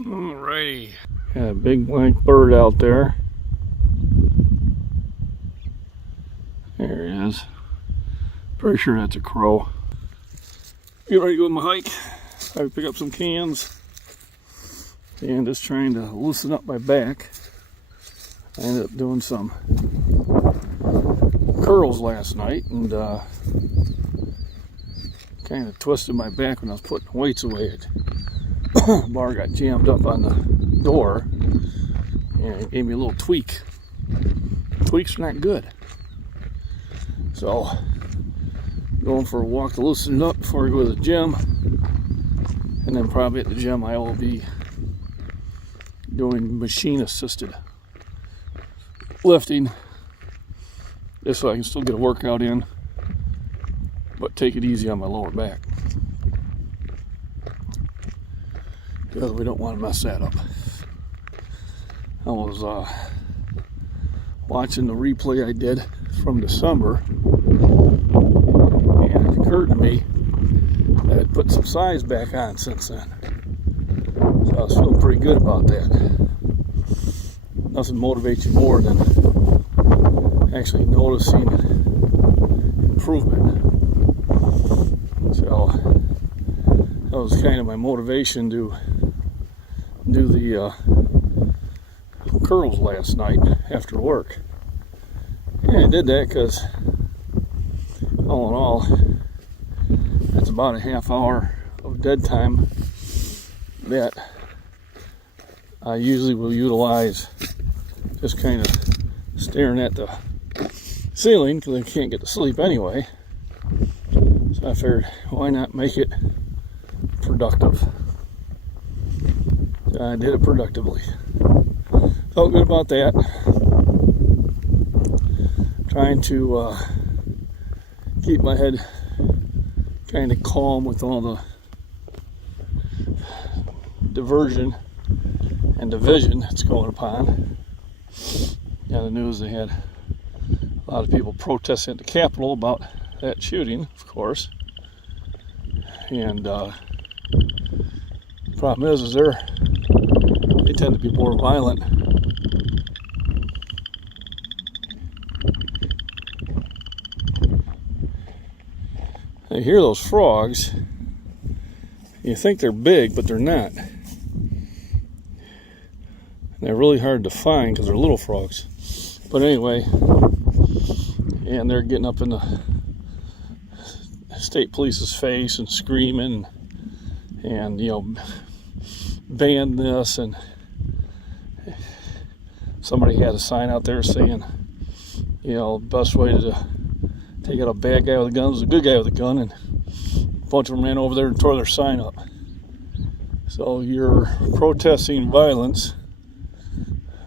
Alrighty. Got a big white bird out there. There he is. Pretty sure that's a crow. Get ready to go on my hike. I pick up some cans and just trying to loosen up my back. I ended up doing some curls last night and kind of twisted my back when I was putting weights away. The bar got jammed up on the door and it gave me a little tweak. Tweaks are not good. So, going for a walk to loosen it up before I go to the gym. And then probably at the gym I will be doing machine assisted lifting just so I can still get a workout in, but take it easy on my lower back. Because we don't want to mess that up. I was watching the replay I did from December, and it occurred to me that I'd put some size back on since then. So I was feeling pretty good about that. Nothing motivates you more than actually noticing improvement. So that was kind of my motivation to do the curls last night after work. And I did that because all in all, that's about a half hour of dead time that I usually will utilize just kind of staring at the ceiling because I can't get to sleep anyway. So I figured, why not make it productive? So I did it productively. Felt good about that. Trying to keep my head kind of calm with all the diversion and division that's going upon. Yeah, the news, they had a lot of people protesting at the Capitol about that shooting, of course. And the problem is they tend to be more violent. You hear those frogs, you think they're big, but they're not. They're really hard to find because they're little frogs. But anyway, and they're getting up in the state police's face and screaming and ban this, and somebody had a sign out there saying, best way to take out a bad guy with a gun is a good guy with a gun, and a bunch of them ran over there and tore their sign up. So you're protesting violence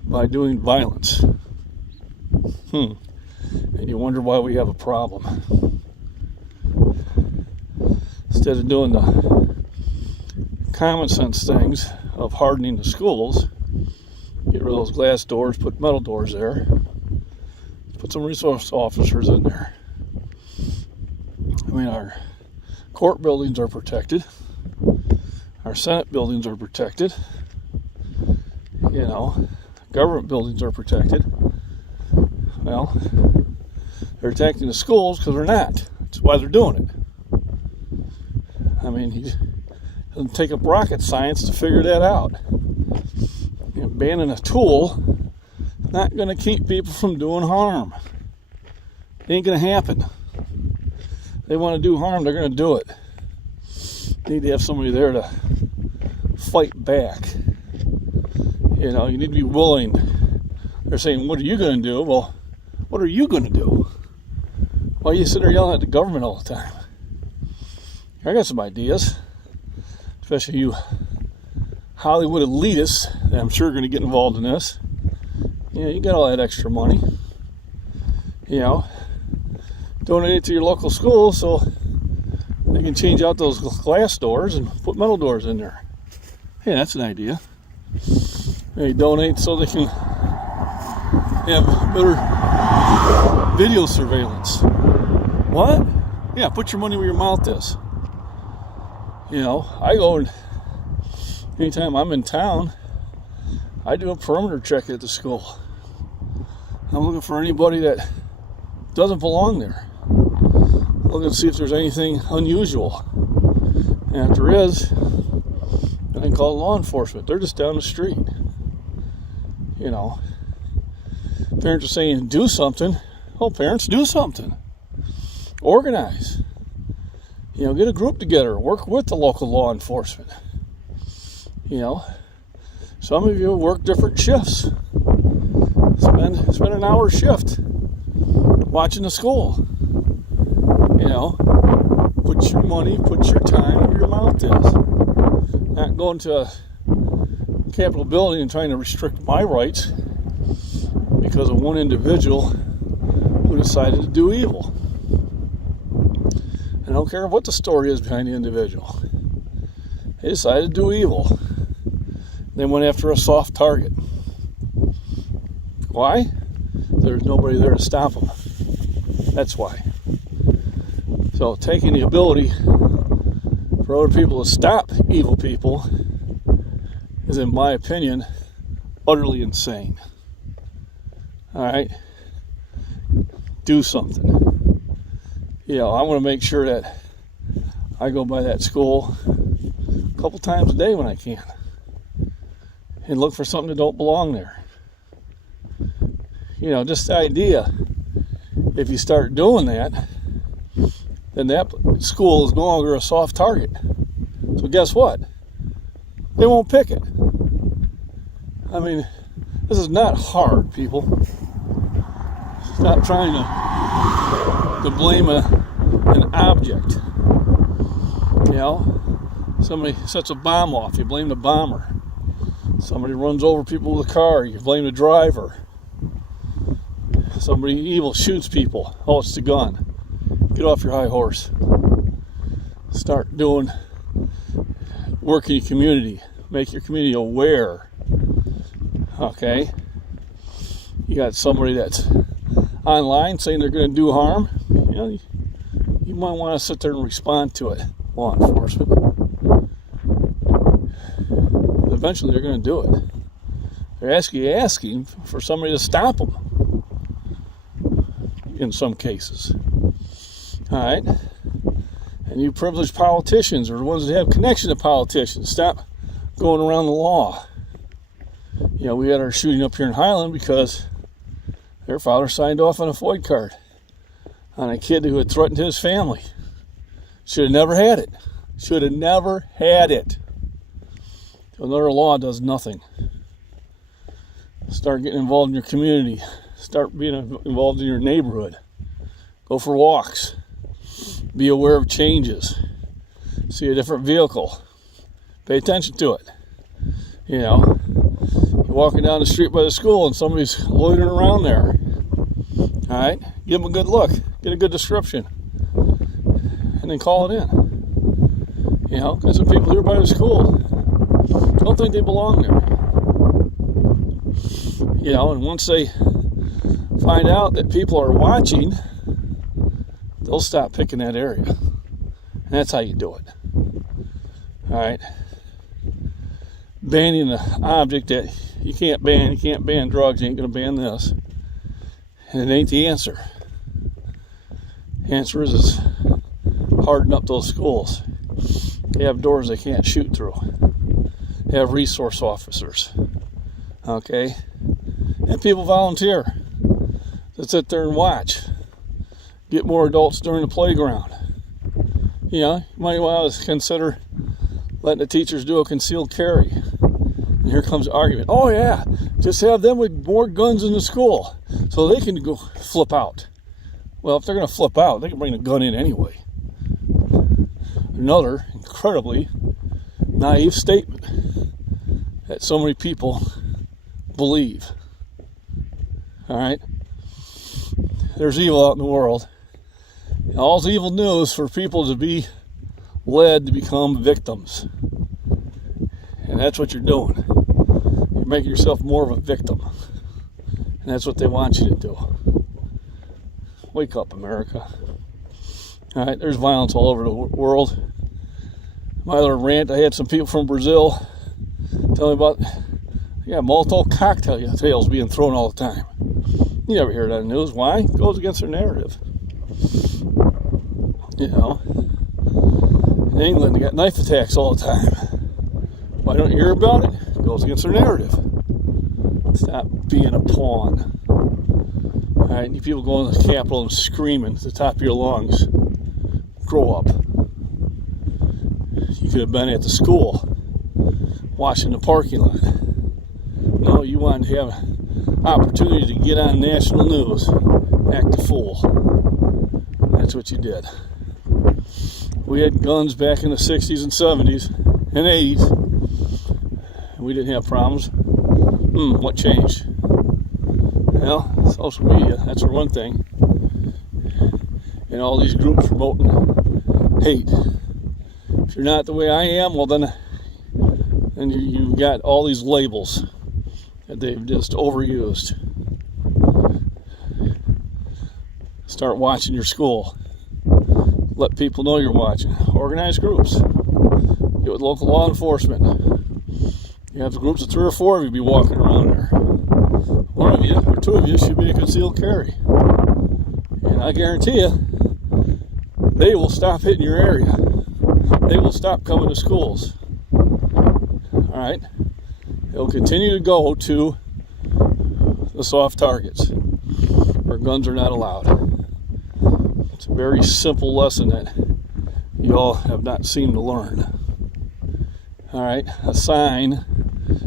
by doing violence. And you wonder why we have a problem. Instead of doing the common sense things of hardening the schools, get rid of those glass doors, put metal doors there, put some resource officers in there. I mean, our court buildings are protected, our Senate buildings are protected, government buildings are protected. Well, they're attacking the schools because they're not. That's why they're doing it. I mean, it doesn't take up rocket science to figure that out. Banning a tool is not going to keep people from doing harm. It ain't going to happen. If they want to do harm, they're going to do it. You need to have somebody there to fight back. You need to be willing. They're saying, what are you going to do? Well, what are you going to do? Why you sit there yelling at the government all the time? I got some ideas, especially you Hollywood elitists that I'm sure are going to get involved in this. You got all that extra money. Donate it to your local school so they can change out those glass doors and put metal doors in there. Hey, that's an idea. They donate so they can have better video surveillance. What? Yeah, put your money where your mouth is. I go and anytime I'm in town, I do a perimeter check at the school. I'm looking for anybody that doesn't belong there. Looking to see if there's anything unusual. And if there is, I can call law enforcement. They're just down the street. You know, parents are saying do something. Oh, parents, do something. Organize. You know, get a group together. Work with the local law enforcement. You know, some of you work different shifts. Spend an hour shift watching the school. You know, put your money, put your time where your mouth is. Not going to a Capitol building and trying to restrict my rights because of one individual who decided to do evil. I don't care what the story is behind the individual. They decided to do evil. They went after a soft target. Why? There's nobody there to stop them. That's why. So taking the ability for other people to stop evil people is, in my opinion, utterly insane. Alright? Do something. You know, I want to make sure that I go by that school a couple times a day when I can and look for something that don't belong there. You know, just the idea, if you start doing that, then that school is no longer a soft target. So guess what? They won't pick it. I mean, this is not hard, people. Stop trying to blame an object. You know, somebody sets a bomb off, you blame the bomber. Somebody runs over people with a car, you blame the driver. Somebody evil shoots people, oh, it's the gun. Get off your high horse. Start doing work in your community. Make your community aware. Okay? You got somebody that's online saying they're going to do harm. You know, you might want to sit there and respond to it, law enforcement. Eventually they're going to do it. They're asking for somebody to stop them. In some cases. Alright? And you privileged politicians, or the ones that have connection to politicians, stop going around the law. You know, we had our shooting up here in Highland because their father signed off on a FOID card on a kid who had threatened his family. Should have never had it. Should have never had it. Another law does nothing. Start getting involved in your community. Start being involved in your neighborhood. Go for walks. Be aware of changes. See a different vehicle. Pay attention to it. You know, you're walking down the street by the school and somebody's loitering around there. All right, give them a good look. Get a good description. And then call it in. You know, because the people here by the school don't think they belong there. You know, and once they find out that people are watching, they'll stop picking that area. And that's how you do it. Alright? Banning an object that you can't ban drugs, you ain't gonna ban this. And it ain't the answer. The answer is harden up those schools. They have doors they can't shoot through. They have resource officers. Okay? And people volunteer to sit there and watch. Get more adults during the playground. You know, you might want to consider letting the teachers do a concealed carry. And here comes the argument. Oh yeah, just have them with more guns in the school so they can go flip out. Well, if they're going to flip out, they can bring a gun in anyway. Another incredibly naive statement that so many people believe. All right? There's evil out in the world. And all's evil news for people to be led to become victims. And that's what you're doing. You're making yourself more of a victim. And that's what they want you to do. Wake up, America. All right, there's violence all over the world. My other rant, I had some people from Brazil Tell me about, Molotov cocktails being thrown all the time. You never hear that on the news. Why? It goes against their narrative. You know, in England, they got knife attacks all the time. Why don't you hear about it? It goes against their narrative. Stop being a pawn. All right, you people going to the Capitol and screaming at the top of your lungs. Grow up. You could have been at the school, watching the parking lot. No, you wanted to have an opportunity to get on national news, act a fool. That's what you did. We had guns back in the 60s and 70s and 80s, and we didn't have problems. What changed? Well, social media, that's for one thing. And all these groups promoting hate. If you're not the way I am, well then you've got all these labels that they've just overused. Start watching your school. Let people know you're watching. Organize groups. Get with local law enforcement. You have groups of 3 or 4 of you be walking around there. One of you or 2 of you should be a concealed carry. And I guarantee you, they will stop hitting your area. They will stop coming to schools. All right? They'll continue to go to the soft targets where guns are not allowed. It's a very simple lesson that you all have not seemed to learn. All right? A sign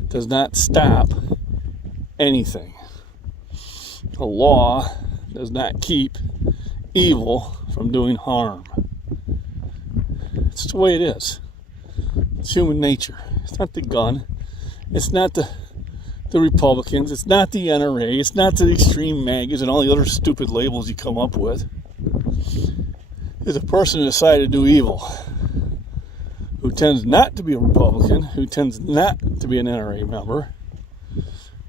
does not stop anything. A law does not keep evil from doing harm. It's the way it is. It's human nature. It's not the gun. It's not the Republicans. It's not the NRA. It's not the extreme MAGAs and all the other stupid labels you come up with. It's a person who decided to do evil, who tends not to be a Republican, who tends not to be an NRA member,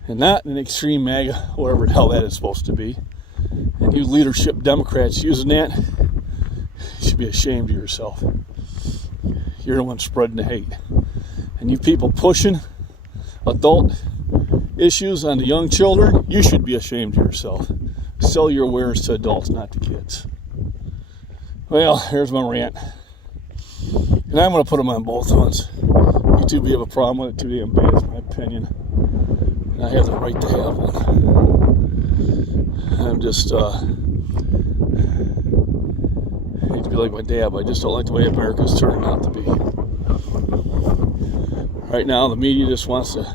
and not an extreme MAGA, whatever the hell that is supposed to be. And you leadership Democrats using that, you should be ashamed of yourself. You're the one spreading the hate. And you people pushing adult issues on the young children, you should be ashamed of yourself. Sell your wares to adults, not to kids. Well, here's my rant. And I'm going to put them on both ones. You two have a problem with it, too damn bad, it's my opinion. And I have the right to have one. I'm just, I hate to be like my dad, but I just don't like the way America's turning out to be. Right now, the media just wants to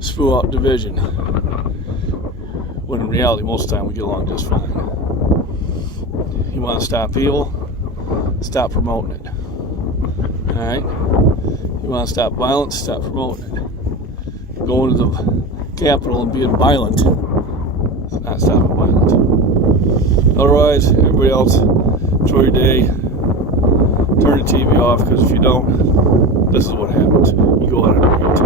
spew out division, when in reality, most of the time, we get along just fine. You want to stop evil? Stop promoting it. All right? You want to stop violence? Stop promoting it. Going to the Capitol and being violent is not stopping violence. Otherwise, everybody else, enjoy your day. Turn the TV off, because if you don't, this is what happens. You go out and read.